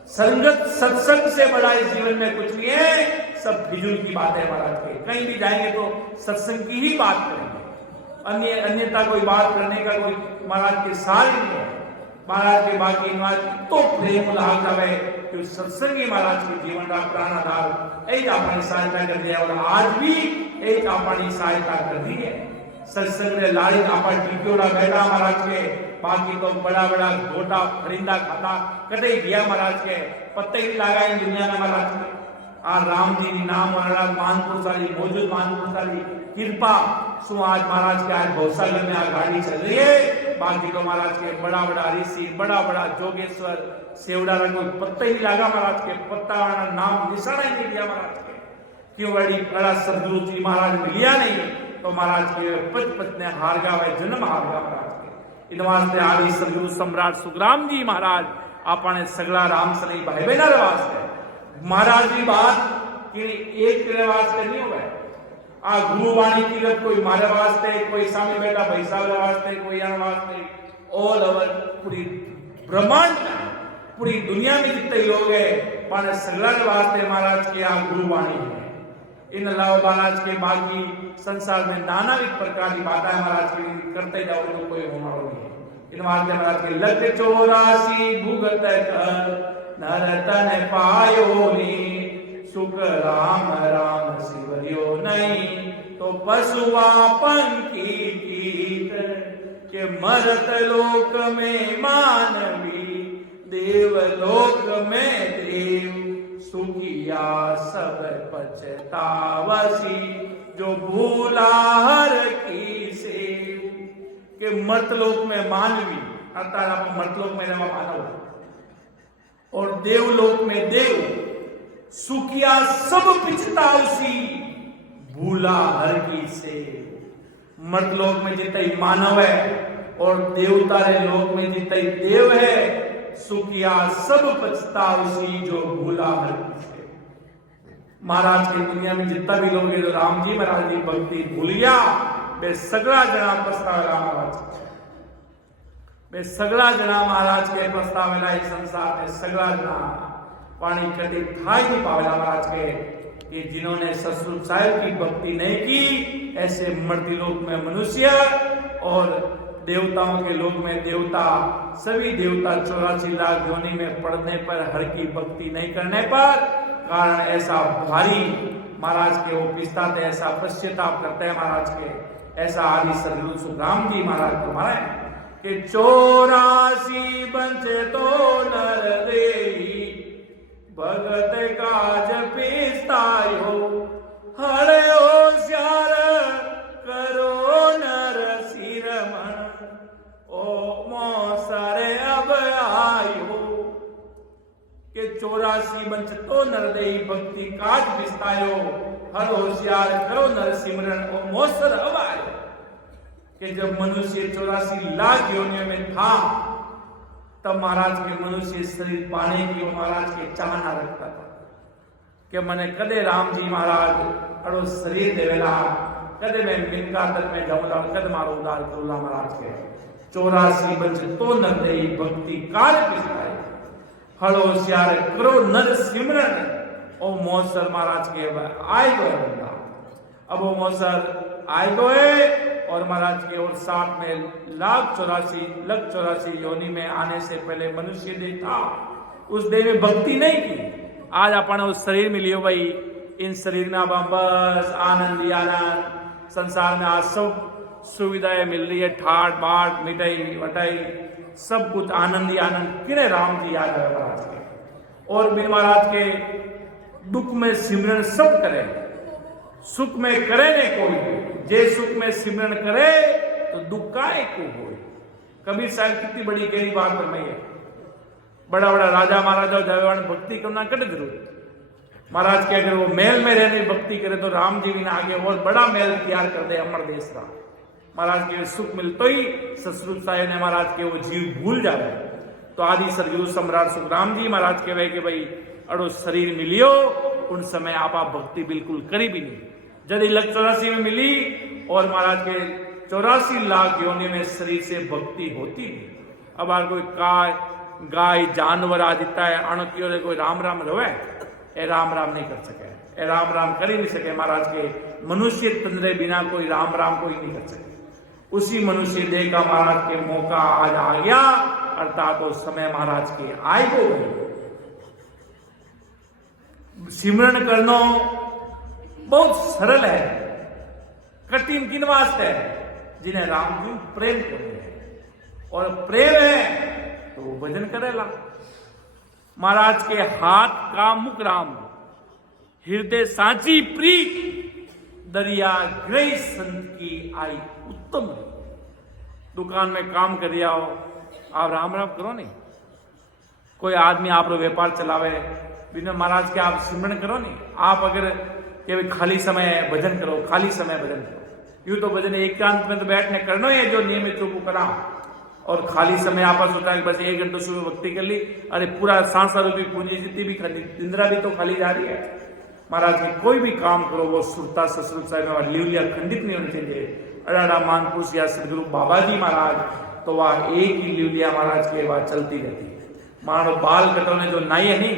संगत सत्संग से बड़ा इस जीवन में कुछ नहीं है, सब फिजूल की बात है महाराज के, कहीं भी जाएंगे तो सत्संग की ही बात करेंगे, अन्यथा कोई बात करने का कोई महाराज के सार ही नहीं है। महाराज के बाकी तो प्रेम लाग जावे कि सत्संग ही महाराज के जीवन का प्राण आधार एक अपनी सहायता कर दिया, और आज भी एक अपनी सहायता कर दी है। सत्संग ने लाड़ी आपा टिक्योड़ा बैठा महाराज के, बाकी तो बड़ा गोटा फरिंदा खाता कटे दिया महाराज के, पत्ते ही लगा इन दुनिया में महाराज के। आ राम जी नी नाम महाराज मानपुर सारी मौजूद मानपुर सारी कृपा सु आज महाराज के आज गौशाला में आ गाड़ी चल रही है, बाकी तो महाराज के बड़ा ऋषि बड़ा जोगेश्वर सेवड़ा रंग पत्ता ही लगा महाराज के, पत्ता नाम निशाना ही नहीं दिया महाराज के, क्यों? बड़ा सदगुरु जी महाराज मिलिया नहीं तो महाराज के पच ने हार गा वे जन्म हार गा महाराज के। इन वास्ते आदि सदगुरु सम्राट सुखराम जी महाराज आपने सगला राम सनी भाई बहना वास्ते महाराज की बात कि एक तेरे वास्ते नहीं हुआ, आ गुरुवाणी की कोई मारे वास्ते, कोई सामने बैठा भैसा वास्ते, कोई यहाँ वास्ते, ऑल ओवर पूरी ब्रह्मांड पूरी दुनिया में जितने लोग हैं पाने सगला वास्ते महाराज के यहाँ गुरुवाणी है। इन अलावा महाराज के बाकी संसार में नाना प्रकार की बातें महाराज की करते जाओ तो कोई होना नहीं है। इन वास्ते महाराज के लग 84 भुगत कर नरतन पायोनी, सुख राम राम शिवरियो नहीं, तो पशुआ पंखी कीट के मरत लोक में मानवी, देवलोक में देव सुखिया सब पछतावसी, जो भूला हर की से के मर्तलोक में मानवी, अर्थात आप मर्तलोक में रहवा मानव, और देवलोक में देव सुखिया सब पिछतावसी, भूला हर की से। मर्तलोक में जितना ही मानव है और देवता रे लोक में जितना ही देव है, सुखिया सब पछतावसी, जो भूला हर की से। महाराज की दुनिया में जितना भी लोग है जो राम जी महाराज की भक्ति भूल गया, वे सगला जना पछतावेला महाराज, वे सगला जना महाराज के पछतावेला इस संसार में सगला जना पानी कभी खा ही नहीं पावेला महाराज के, कि जिन्होंने ससुर साहिब की भक्ति नहीं की, ऐसे मर्दी लोक में मनुष्य और देवताओं के लोक में देवता, सभी देवता 84 लाख योनि में पड़ने पर हर की भक्ति नहीं करने पर कारण ऐसा भारी महाराज के वो पिस्ताते, ऐसा पश्चाताप करते हैं महाराज के। ऐसा आदि सदगुरु सुखराम जी महाराज को मारा है कि 84 बंचे तो नर देही, भगत काज पिस्तायो, हरे होशियार करो नर सिरमन, ओ मोसरे अब आयो, के 84 बंच तो नर देही भक्ति काज पिस्तायो, हर होशियार करो नर सिमरन, ओ मोसर अब आयो। कि जब मनुष्य 84 लाख योनियों में था तब महाराज के मनुष्य शरीर पाने की वो महाराज के चाहना रखता था, કે મને કદે રામજી મહારાજ અડો શરીર દેવેલા, કદે મેં મિલકાતર में जाऊंगा, कद मारो उदार करुला महाराज के 84 बंच तो न दे भक्ति कार्य पिछाए, हलो श्यार करो नर सिमरन। ओ मौसर महाराज के आए गए बंदा, अब वो मौसर आए गए और महाराज के और 60 में लाख 84 योनि में आने से पहले मनुष्य देह था, उस देह में भक्ति नहीं की। आज अपन उस शरीर में लियो भाई, इन शरीर में अब बस आनंद ही आनंद, संसार में आज सब सुविधाएं मिल रही है, ठाट बाट मिठाई वटाई सब कुछ आनंद ही आनंद। किरे राम जी याद है महाराज के, और बिन महाराज के दुख में सिमरन सब करे, सुख में करे ने कोई, जे सुख में सिमरन करे तो दुख काहे को होए। कबीर साहब कितनी बड़ी गहरी बात फरमाई है। बड़ा बड़ा राजा महाराजा जयवान भक्ति करना कट जरूरत। महाराज के अगर वो महल में रहने भक्ति करे तो राम जी भी ना आगे और बड़ा महल तैयार कर दे अमर देश का। महाराज के सुख मिलते ही ससुर साहेब ने महाराज के वो जीव भूल जावे, तो आदि सरगुरु सम्राट सुखराम जी महाराज के वे कि भाई अड़ो शरीर मिलियो, उन समय आप भक्ति बिल्कुल करी भी नहीं। यदि लख 84 में मिली और महाराज के 84 लाख योनि में शरीर से भक्ति होती नहीं। अब अगर कोई गाय जानवर आदिता है अणकियो कोई राम राम रवे, ए राम राम नहीं कर सके, ए राम राम कर ही नहीं सके। महाराज के मनुष्य तंद्रे बिना कोई राम राम कोई नहीं कर सके। उसी मनुष्य देह का महाराज के मौका आज आ गया, अर्थात वो समय महाराज के आए गो। सिमरन करना बहुत सरल है, कठिन किन वास्ते है? जिन्हें राम जी प्रेम करते हैं, और प्रेम है तो वो भजन करेला। महाराज के हाथ का मुख राम, हृदय सांची प्रीत, दरिया ग्रह संत की आई उत्तम। दुकान में काम कर दिया हो, आप राम राम करो नहीं। कोई आदमी आप लोग व्यापार चलावे बिना महाराज के आप सिमरन करो नहीं। आप अगर कि खाली समय भजन करो, खाली समय भजन करो, यूं तो भजन एकांत में तो बैठने करना है जो नियमित रूप करा, और खाली समय आपस होता है बस 1 घंटा सुबह भक्ति कर ली, अरे पूरा 7 रुपये पूंजी जितनी भी खाली इंदिरा भी तो खाली जा रही है। महाराज की कोई भी काम करो वो सुरता ससुर साहब और लिवलिया खंडित नहीं होनी चाहिए। अडाड़ा मानपुरुष या सदगुरु बाबा जी महाराज तो वह एक ही लिवलिया महाराज के वह चलती रहती है। मानो बाल कटोने जो नाई है नहीं,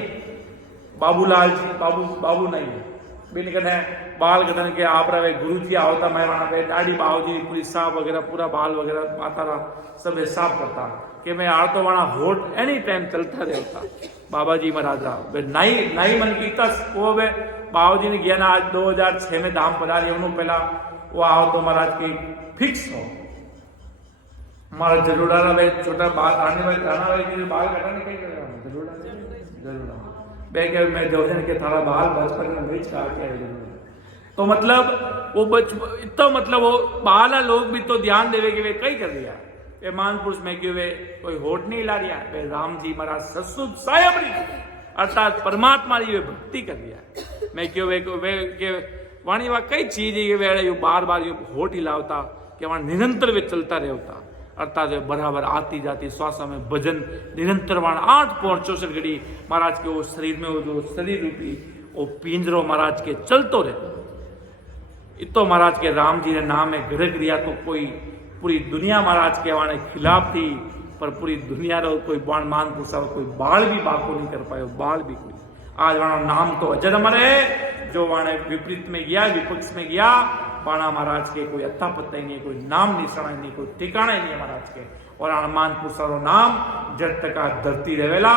बाबूलाल जी बाबू नहीं है बिन कहते बाल कटन के आप रहे गुरु जी आवता मैं वहां पे दाढ़ी बाबू जी पूरी साफ वगैरह पूरा बाल वगैरह माता रहा सब साफ करता कि मैं आ तो वहां होट एनी टाइम चलता रहता। बाबा जी महाराज नाई मन की तस वो वे बाबू जी ने गया ना आज 2006 में धाम पधारी उन्होंने पहला वो आओ तो महाराज की फिक्स हो हमारा जरूर छोटा बाल आने वाले जाना वाले बाल कटाने कहीं जरूर मैं जोजन के थारा बाल बचपन में बेच काट के तो मतलब वो इतना मतलब वो बाला लोग भी तो ध्यान देवे कि वे कई कर दिया वे महापुरुष में क्यों वे कोई होट नहीं ला दिया वे राम जी महाराज ससुर साहेब अर्थात परमात्मा की वे भक्ति कर दिया मैं क्यों वे वाणी वहाँ कई चीज वे बार बार होट ही लावता कि वहाँ निरंतर वे चलता रहता अर्थात बराबर आती जाती श्वासा में भजन निरंतर वहां 8 पौन 64 घड़ी महाराज के वो शरीर में वो जो शरीर रूपी वो पिंजरो महाराज के चलतो रहता। इतो महाराज के राम जी ने नाम में ग्रह दिया तो कोई पूरी दुनिया महाराज के वाणे खिलाफ थी पर पूरी दुनिया रो कोई बाण मान पूछा कोई बाल भी बाको नहीं कर पायो बाल भी कोई आज वाणा नाम तो अजर अमर है जो वाणे विपरीत में गया विपक्ष में गया बाणा महाराज के कोई अत्ता पत्ता ही नहीं कोई नाम निशाना नहीं कोई ठिकाना ही नहीं महाराज के और हनुमान पुरुषारो नाम जब तक धरती रहेला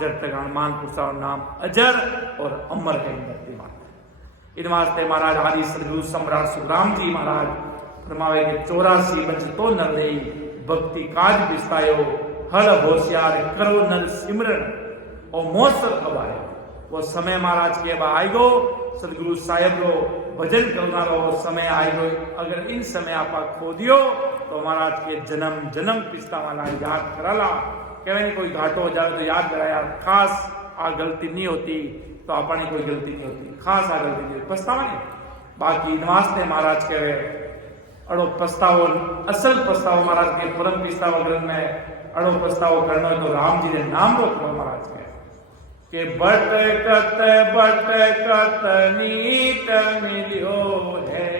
जब तक हनुमान पुरुषारो नाम अजर और अमर है धरती माता इन वास्ते महाराज आदि सदगुरु सम्राट सुखराम जी महाराज फरमावे के 84 बच तो नर दे भक्ति काज बिस्तायो हल होशियार करो नर सिमरन और मोसर अबाए वो समय महाराज के अब आएगो सदगुरु साहेब रो भजन करना रो समय आएगो अगर इन समय आप खो दियो तो महाराज के जन्म जन्म पिछला वाला याद कराला कहे कोई घाटो हो जाए तो याद कराया खास आ गलती नहीं होती तो अपनी कोई गलती नहीं होती खास आ गलती नहीं पछतावा नहीं बाकी नवास्ते महाराज के अड़ो पछतावो असल पछतावो महाराज के परम पिछतावा ग्रंथ में अड़ो पछतावो करना तो राम जी ने नाम रो करो महाराज के કે ભટકત નીત મિલ્યો હે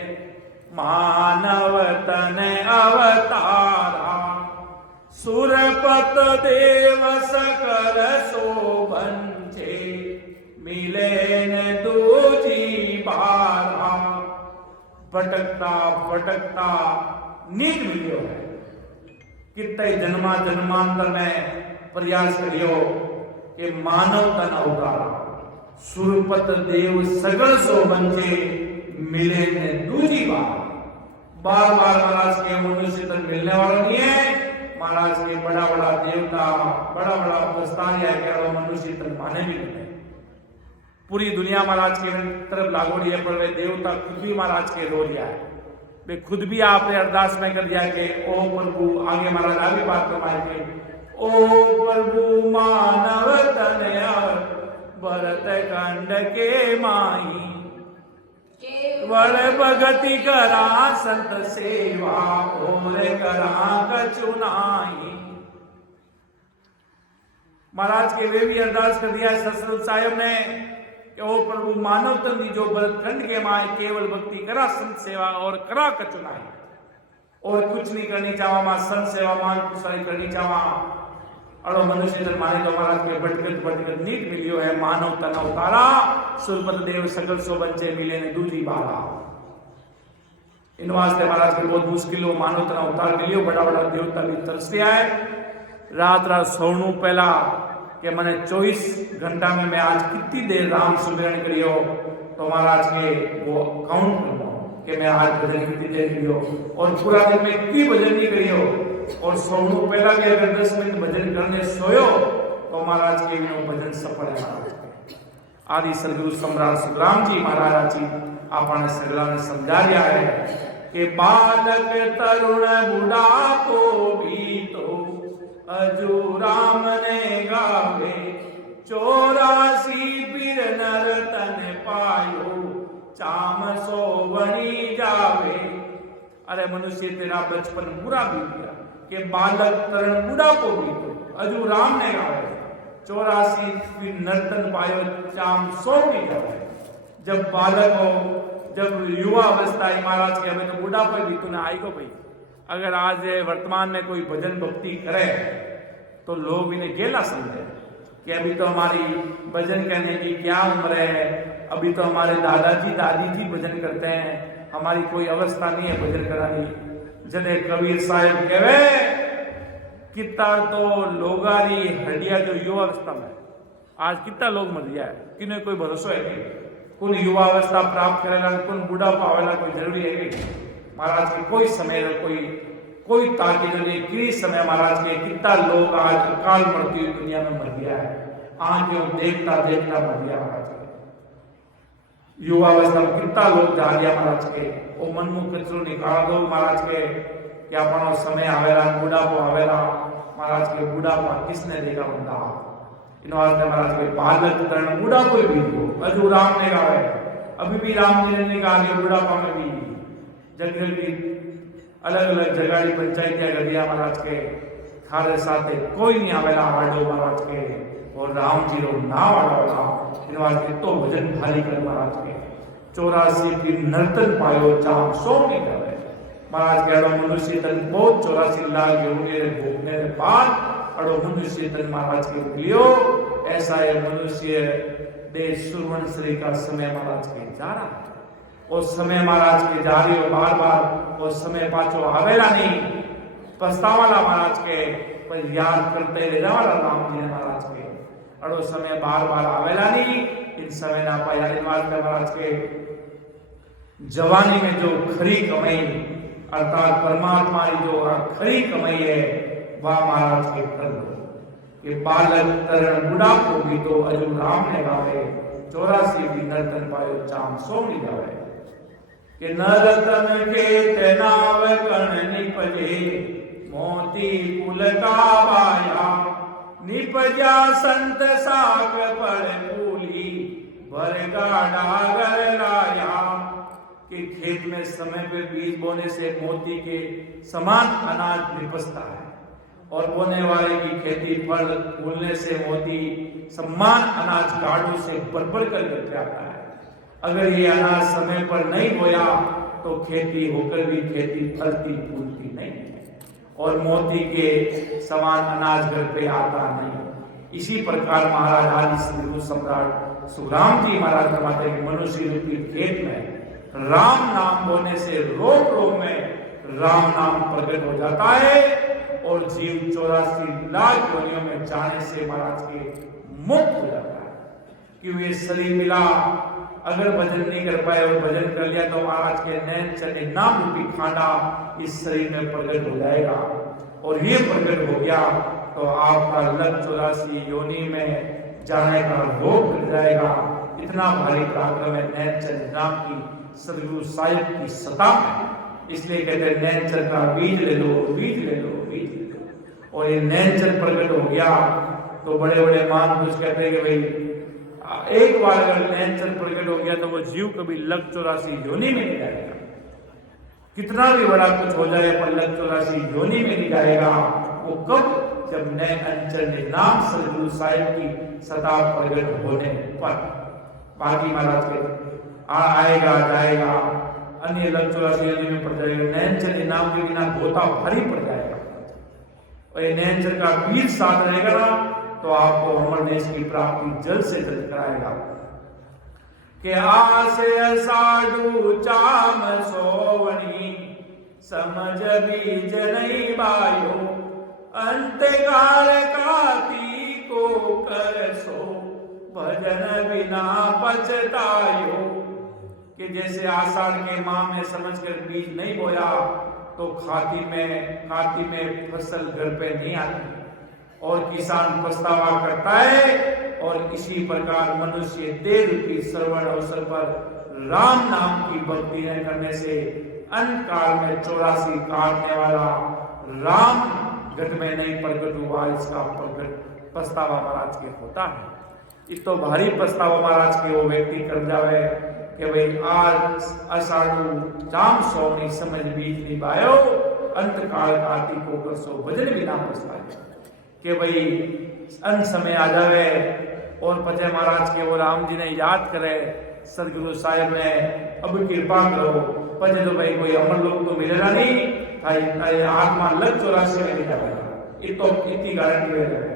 માનવ તને અવતારા સુરપત દેવ સકર શોભન છે મિલે ને દૂજી બારા ભટકતા નીત મિલ્યો હે कितने जन्मा जन्मांतर में प्रयास करियो कि मानव तन अवतारा सुरपत देव सगल सो बंचे मिले ने दूजी बार महाराज के मनुष्य तन मिलने वाला नहीं है। महाराज के बड़ा बड़ा देवता बड़ा बड़ा प्रस्तारिया के मनुष्य तन माने भी नहीं। पूरी दुनिया महाराज के तरफ लागोड़ी है, पर वे देवता खुद भी महाराज के रो लिया है। वे खुद भी आपने अरदास में कर दिया कि ओ प्रभु, आगे महाराज आगे बात करवाएंगे, ओ प्रभु मानव तनया भरत खंड के माई वड़ भगति करा संत सेवा और करा कचुनाई। महाराज के वे भी अरदास कर दिया ससुर साहब ने कि ओ प्रभु मानव तन जो भरतखंड के माए केवल भक्ति करा संत सेवा और करा कचुनाई और कुछ नहीं करनी चावा मां संत सेवा मान कुछ करनी चावा अड़ो मनुष्य तन माने तो महाराज के भटकत नीत मिलियो है मानव तन अवतारा सुरपत देव सकल सो बंचे मिले ने दूजी बारा। इन वास्ते महाराज के बहुत मुश्किल हो मानव तन अवतार मिलियो। बड़ा बड़ा देवता भी तरस आए रात सोनू पहला कि मैंने 24 घंटा में मैं आज कितनी देर राम सुमिरन करियो तो महाराज के वो काउंट करो कि मैं आज भजन कितनी देर करियो और पूरा दिन में कितनी भजन नहीं करियो और सोनू पहला के अगर 10 मिनट भजन करने सोयो तो महाराज के भजन सफल है। आदि सदगुरु सम्राट सुखराम जी महाराज जी आपने सगला ने समझा दिया है कि बालक तरुण बुढ़ापो भी तो अजू राम ने गावे 84 पीर नर तन पायो चाम सो बनी जावे। अरे मनुष्य तेरा बचपन बुरा बीत गया कि बालक तरण बुढ़ापो बीतो अजू राम ने गावे 84 पीर नर तन पायो चाम सो बनी जावे। जब बालक हो जब युवा अवस्था महाराज के हमें तो बुढ़ापो बीतो ना आई को भाई। अगर आज वर्तमान में कोई भजन भक्ति करे तो लोग इन्हें गेला समझे कि अभी तो हमारी भजन करने की क्या उम्र है, अभी तो हमारे दादाजी दादी जी भजन करते हैं, हमारी कोई अवस्था नहीं है भजन करानी। जने कबीर साहब कहे कितना तो लोगारी हड्डिया जो युवा अवस्था में आज कितना लोग मर गया है, किन्हें कोई भरोसा है कि कौन युवा अवस्था प्राप्त करेगा कौन बूढ़ा पावेला कोई जरूरी है कि महाराज के कोई समय कोई ताकि नहीं कि समय महाराज के कितना लोग आज अकाल मृत्यु दुनिया में मर गया है। आंखों देखता देखता मर गया महाराज के युवा अवस्था में कितना लोग जा गया महाराज के वो मनमु कचरो निकाल दो महाराज के क्या अपना समय आवेला बूढ़ापो आवेला महाराज के बूढ़ापा किसने देखा बंदा इन वास्ते महाराज के बालक तरण बूढ़ापो भी दो अजू राम ने गावे अभी भी राम जी ने कहा बूढ़ापा में भी जंगल की अलग अलग जगाड़ी पंचायत गदिया महाराज के थारे साथे कोई नहीं आवेला वाडो महाराज के और राम जी रो ना वाडा इन वास्ते तो भजन भारी कर महाराज के 84 की नर्तन पायो चाम सो नहीं करे महाराज के अड़ो मनुष्य तन बहुत 84 लाख योगे भोगने के बाद अड़ो मनुष्य तन महाराज के उगलियो ऐसा है मनुष्य देश सुरवन श्री का समय महाराज के जा रहा है। उस समय महाराज के जा रही हो बार बार उस समय पाछो आवेला नहीं पछतावाला महाराज के पर याद करते रहने वाला राम जी महाराज के अड़ो समय बार बार आवेला नहीं इन समय ना पाया महाराज के जवानी में जो खरी कमाई अर्थात परमात्मा की जो खरी कमाई है वह महाराज के कर लो कि बालक तरण बुढ़ापो भी तो अजू राम ने गावे 84 भी नर्तन पायो चाम सो नहीं गावे कि नरतन के तेनाव कर्ण निपजे मोती कुल का बाया निपजा संत साग पर फूली भरगा डागर लाया कि खेत में समय पे बीज बोने से मोती के समान अनाज निपसता है और बोने वाले की खेती फल फूलने से मोती सम्मान अनाज गाड़ू से भर कर लेके आता है। अगर ये अनाज समय पर नहीं बोया तो खेती होकर भी खेती फलती फूलती नहीं है और मोती के समान अनाज घर पे आता नहीं। इसी प्रकार महाराज आदि श्री सम्राट सुखराम जी महाराज फरमाते हैं मनुष्य रूपी खेत में राम नाम बोने से रोग रोग में राम नाम प्रकट हो जाता है और जीव 84 लाख योनियों में जाने से महाराज के मुक्त हो जाता है। कि ये शरीर मिला, अगर भजन नहीं कर पाए और भजन कर लिया तो महाराज के नैन चने नाम रूपी खाना इस शरीर में प्रकट हो जाएगा और ये प्रकट हो गया तो आपका लग 84 योनि में जाने का रोग मिल जाएगा। इतना भारी पराक्रम है नैन चने नाम की सदगुरु साहिब की सता में। इसलिए कहते हैं नैन चल का बीज ले लो, बीज ले लो, बीज ले लो। और ये नैन चल प्रकट हो गया तो बड़े बड़े महापुरुष कहते हैं कि भाई एक बार अगर नैन चल प्रकट हो गया तो वो जीव कभी लग 84 योनि में नहीं जाएगा। कितना भी बड़ा कुछ हो जाए पर लग 84 योनि में नहीं जाएगा। वो कब? जब नैन अंचल नाम सदगुरु साहिब की सदा प्रकट होने पर। बाकी महाराज के आएगा जाएगा अन्य लग 84 योनि में पड़ जाएगा। नैनचल नाम के बिना गोता भारी पड़ जाएगा और ये नैनचल का बीज साथ रहेगा ना तो आपको अमर देश की प्राप्ति जल्द से जल्द कराएगा। के आसे साधु चाम सोवनी समझ बीज नहीं बायो अंत काल काती को कर सो भजन बिना पछतायो। कि जैसे आषाढ़ के माह में समझकर बीज नहीं बोया तो खाती में फसल घर पे नहीं आती और किसान पछतावा करता है। और इसी प्रकार मनुष्य देह रूपी श्रवण अवसर पर राम नाम की भक्ति न करने से अंत काल में 84 काटने वाला राम घट में नहीं प्रकट हुआ, इसका प्रकट पछतावा महाराज के होता है। इस तो भारी पछतावा महाराज के वो व्यक्ति कर जावे कि भाई आज अषाढ़ु जाम सोनी समझ बीज नहीं बायो अंत काल काती को कर सो भजन बिना पछताए। कि भाई अंत समय आ जावे और पचे महाराज के वो राम जी ने याद करे सदगुरु साहिब ने अब कृपा करो पचे तो भाई कोई अमर लोग तो मिलेगा नहीं भाई आत्मा लग 84 में नहीं जाएगा। ये तो इतनी गारंटी है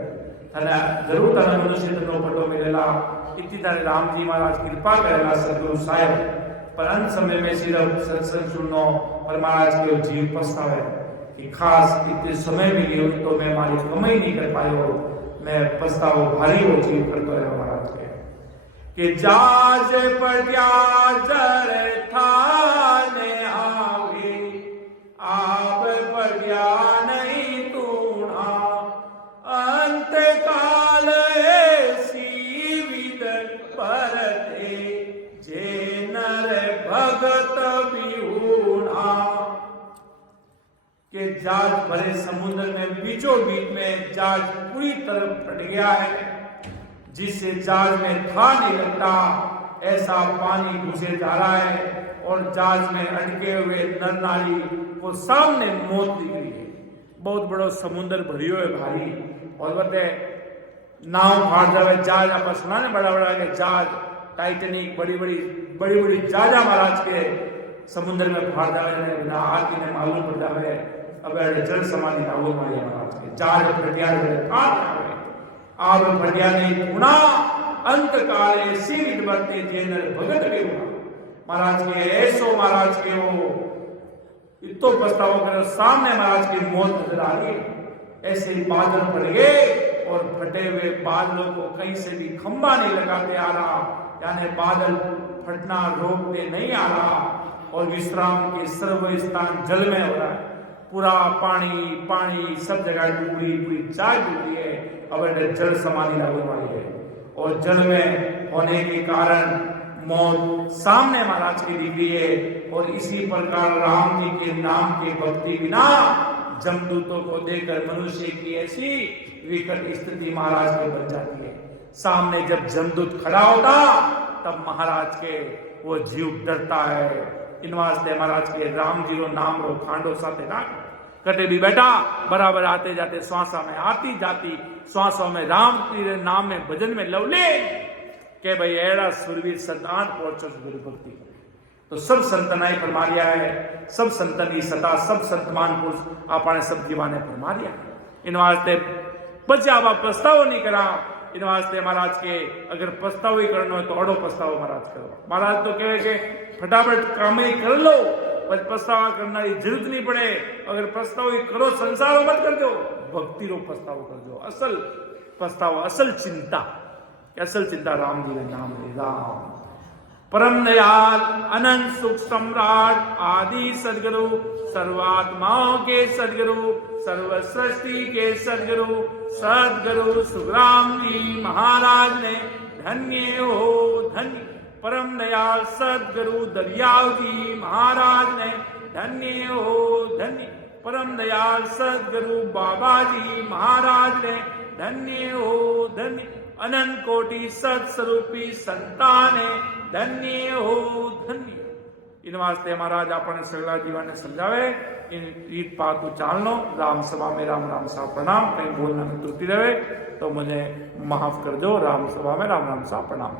जरूर तने मनुष्य तनो पटो मिलेला इतनी तरह राम जी महाराज कृपा करेगा सदगुरु साहिब। पर अंत समय में सिर्फ सत्संग सुनो पर महाराज के जीव पछतावे कि खास इतने समय में गई तो मैं हमारी कमाई नहीं कर पायो, मैं पछतावो भारी वो जीव करते है महाराज के। कि जाज पटिया जर थाने आवे आप पटिया नहीं तूणा अंत काल ऐसी विद परते जे नर भगत बिहुना। कि जाज भरे समुद्र में बीचों बीच में जाज पूरी तरह फट गया है जिससे जाज में था नहीं लगता ऐसा पानी घुसे जा रहा है और जाज में अटके हुए नर नारी को सामने मौत दिख रही है। बहुत बड़ा समुद्र भरियो है भारी और बते नाव फाड़ जावे जहाज आप सुना ने बड़ा बड़ा के जहाज टाइटैनिक बड़ी बड़ी जहाजा महाराज के समुद्र में फाड़ जावे ना आदमी ने मालूम पड़ जावे अब जल समाधि लाओ मारे महाराज के जहाज फटिया फाड़ आप फटिया नहीं पुना अंत काले सीवित बरते जेनर भगत के महाराज के ऐसो महाराज के वो इतो पछतावा करो सामने महाराज की मौत नजर आ रही ऐसे ही बादल फट गए और फटे हुए बादलों को कहीं से भी खंबा नहीं लगाते आ रहा यानी बादल फटना रोकते नहीं आ रहा और विश्राम के सर्व स्थान जल में हो रहा है। पूरा पानी सब जगह डूबी पूरी चाय डूबी है। अब जल समाधि लागू वाली है और जल में होने के कारण मौत सामने महाराज की दिख रही है। और इसी प्रकार राम जी के नाम के भक्ति बिना जमदूतों को देखकर मनुष्य की ऐसी विकट स्थिति महाराज के बन जाती है। सामने जब जमदूत खड़ा होता तब महाराज के वो जीव डरता है। इन वास्ते महाराज के राम जी रो नाम रो खांडो साथे ना कटे भी बैठा बराबर आते जाते श्वासा में आती जाती श्वासों में राम तेरे नाम में भजन में लवले के भाई एड़ा सुरवीर संतान पहुंचो गुरु भक्ति करे। तो सब संतना ही फरमा दिया है, सब संतन की सता सब संतमान पुरुष आपने सब जीवाने फरमा दिया है। इन वास्ते बच्चे आप प्रस्ताव नहीं करा, इन वास्ते महाराज के अगर प्रस्ताव ही करना है तो अड़ो प्रस्ताव महाराज करो। महाराज तो कहे कि फटाफट काम ही कर लो, पर प्रस्ताव करना की जरूरत नहीं पड़े। अगर प्रस्ताव ही करो संसार मत कर दो, भक्ति रो प्रस्ताव कर दो। असल प्रस्ताव असल चिंता राम जी का नाम ले। राम परम दयाल अनंत सुख सम्राट आदि सदगुरु सर्वात्माओं के सदगुरु सर्व सृष्टि के सदगुरु सदगुरु सुखराम जी महाराज ने धन्य हो धन्य। परम दयाल सदगुरु दरियाव जी महाराज ने धन्य हो धन्य। परम दयाल सदगुरु बाबा जी महाराज ने धन्य हो धन्य। अनंत कोटि सत्स्वरूपी संतान धन्य हो धन्य। इन वास्ते महाराज अपने सगला जीवन ने समझावे इन रीत पातु चालनो। राम सभा में राम राम सा प्रणाम। कहीं बोलना में त्रुटि रहे तो मुझे माफ कर दो। राम सभा में राम राम सा प्रणाम।